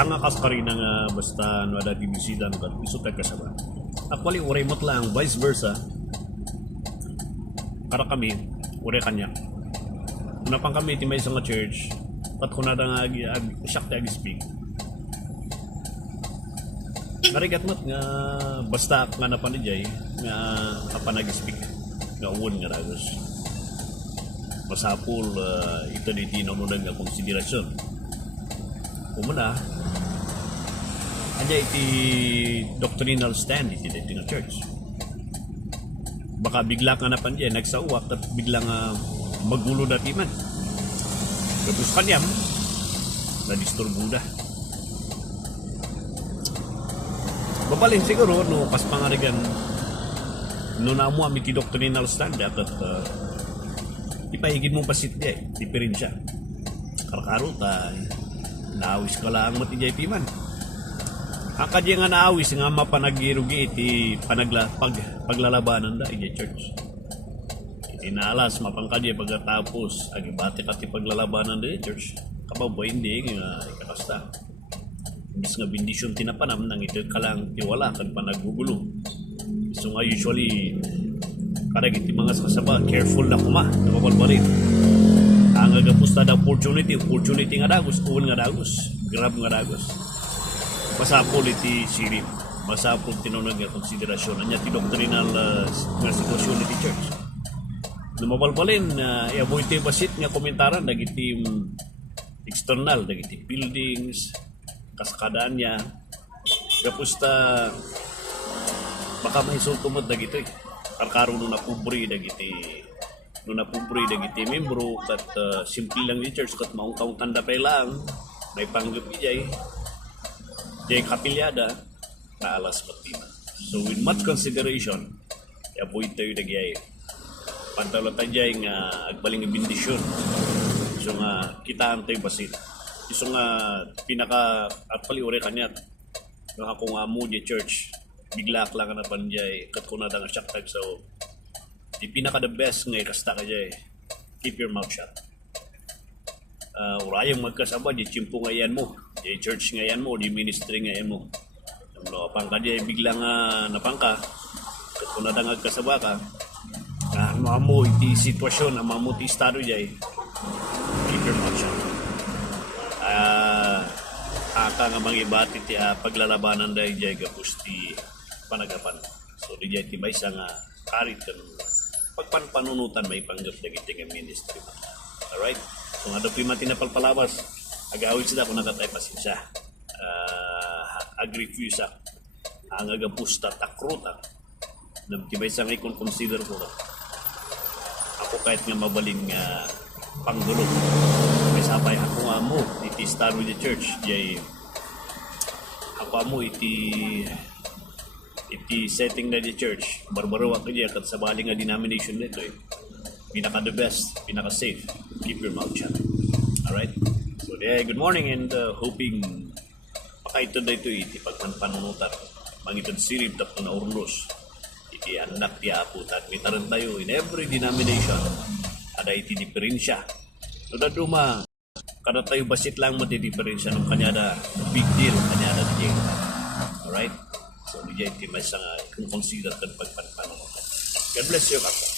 ang akas ka rin nga basta no ada dibisidan ka iso ka kasaba. Actually uray mo lang vice versa. Para kami uray kanya. Una pang kami timay sa nga church pat kuna da nga siyak ta speak. Narigat mat nga basta nga napanijay nga apa nag-speak nga uwan nga ragos. Masapul ito di tinunod nga konsiderasyon. Umuna, anya iti doctrinal stand iti nga church. Baka bigla ka na pan dyan, nagsauwak at bigla nga magulo dati man. Kapos kanyam, na-disturbuda. Babalin siguro, no, pas pangarigan, no naamu ang iti doctrinal stand at ipahigid mong pasit niya, tipirin siya. Karkaro tayo. Naawis ka lang matijay piman. Ang kadya nga naawis nga mapanagirugi iti paglalabanan da iti church. Iti naalas mapangkadya pagkatapos agibati ka ti paglalabanan da iti church. Kababay hindi nga ikakasta. Imbis nga bindisyon tinapanam nang iti kalang tiwala kan panagugulo. So nga usually karag iti mga kasaba careful na kuma napabalbarin. Ang agapusta da opportunity nga dagos, uwan nga dagos, grab nga dagos. Masapol iti sirip, masapol tinunod nga konsiderasyon, anya ti doctrinal nga sitwasyon iti church. Lumabalbalin, i-avoid ti basit nga komentaran, dagiti external, dagiti buildings, kaskadaan niya, gapusta, baka mahisulto mo dagito karkaro nung napubri dagiti no napubri dagiti membro kat simple lang ni church kat maungkaw tanda pa lang may panggap ijay jay kapilyada na alas patina. So with much consideration avoid tayo dagay pantalo tayo nga agbaling bindisyon so nga kitaan tayo basit iso nga pinaka at pali ore kanya no ako nga mo di church bigla lang na panjay kat kunada nga siyak type so di pinaka the best nga kasta ka jay keep your mouth shut. Urayang magkasaba di chimpo ngayan mo di church ngayan mo di ministry ngayan mo apang ka di bigla nga napangka kat kunada nga kasaba ka mo iti sitwasyon mo ti estado jay keep your mouth shut. Aka nga mangibati ti paglalabanan dahi jay gapos ti panagapan so di jay ti baysa nga karit kan pagpanpanunutan may panggap dagiti nga ministry. Alright? So nga daw pimati na palpalabas agawid sila kung nakatay pasensya agrifuse ang agapusta takruta nagtibay sa ngay kung consider ko ako kahit nga mabaling panggulo may sapay ako nga mo iti star with the church jay ako mo iti setting na di church barbaro ka diya kat sa bali nga denomination nito pinaka the best pinaka safe keep your mouth shut. Alright, so good morning and hoping pakaito da ito iti pagpanpanunutan mangitod sirib tapno na urlos iti anak ti apo at mitaran tayo in every denomination ada iti diferensya so da duma kada tayo basit lang mo ti diferensya ng kanyada big deal kanyada di jay. Alright, so di jay ti may kung consider kan pagpanpanunutan. God bless you, Kapta.